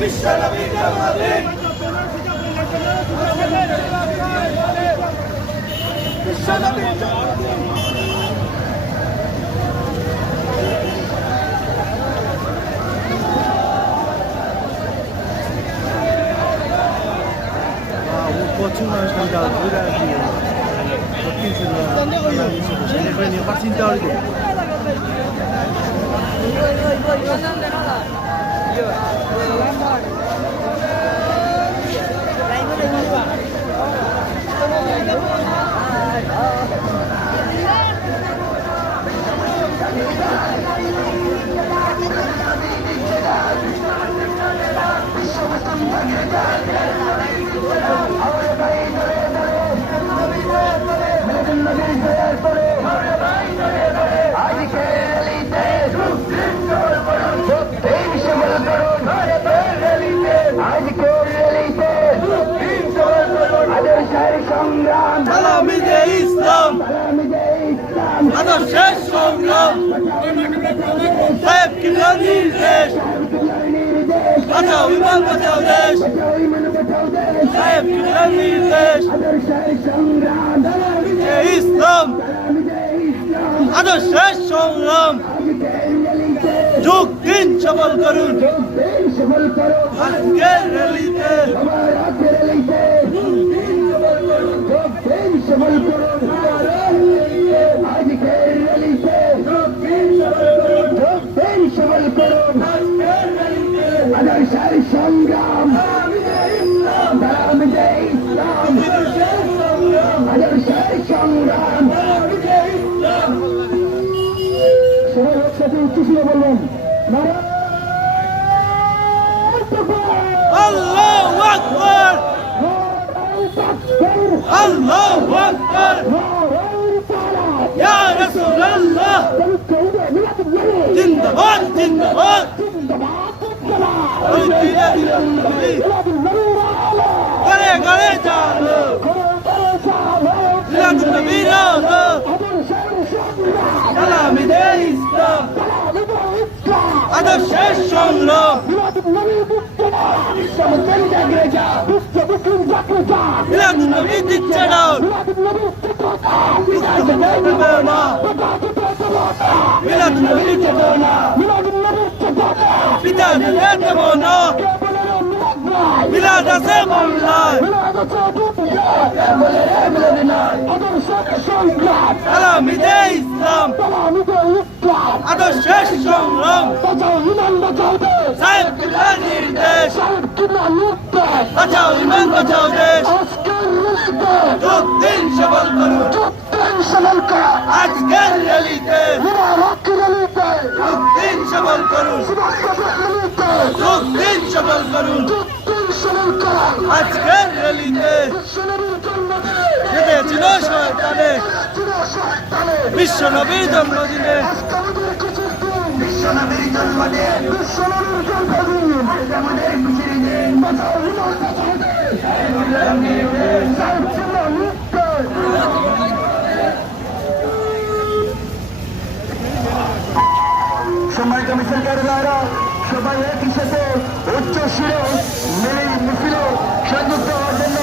বিশ্বনবী জন্মদিন বিশ্বনবী জন্মদিন ইসলাম আদর্শের সংগ্রাম সাহেব কিবলা নির্দেশ বাঁচাও ইমান বাঁচাও দেশ সাহেব কিবলা নির্দেশ ইসলাম আদর্শের সংগ্রাম যুগ দিন সফল করুন আজকের র্যালিতে সংগ্রাম সংগ্রাম বললেন আল্লাহু আকবার আল্লাহু আকবার ইয়া রাসূলুল্লাহ জিন্দাবাদ জিন্দাবাদ ঘরে ঘরে চলো মিলাদুন নবী রালো সালামি দে ইসলাম আদর্শের সংগ্রাম মিলাদুন নবী দিচ্ছে না মিলাদুন নবী দিচ্ছে না পিতা দিলে দেব না মিলাদ আছে বাংলায় সালামি দে ইসলাম আদর্শের সংগ্রাম সাহেব কিবলা নির্দেশ বাঁচাও ইমান বাঁচাও দেশ যুগ দিন সফল করুন আজকের র্যালিতে যুগ দিন সফল করুন যুগ দিন সফল করুন আজকের র্যালিতে যেতেছিল শয়তানে বিশ্বনবীর জন্মদিনে বিশ্বনবীর জন্মদিন বিশ্বনবীর জন্মদিন আমাদের খুশির দিন সম্মানিত মিছিলকারীরা সবাই একই সাথে উচ্চ শিরে মিছিল সংযুক্ত হওয়ার জন্য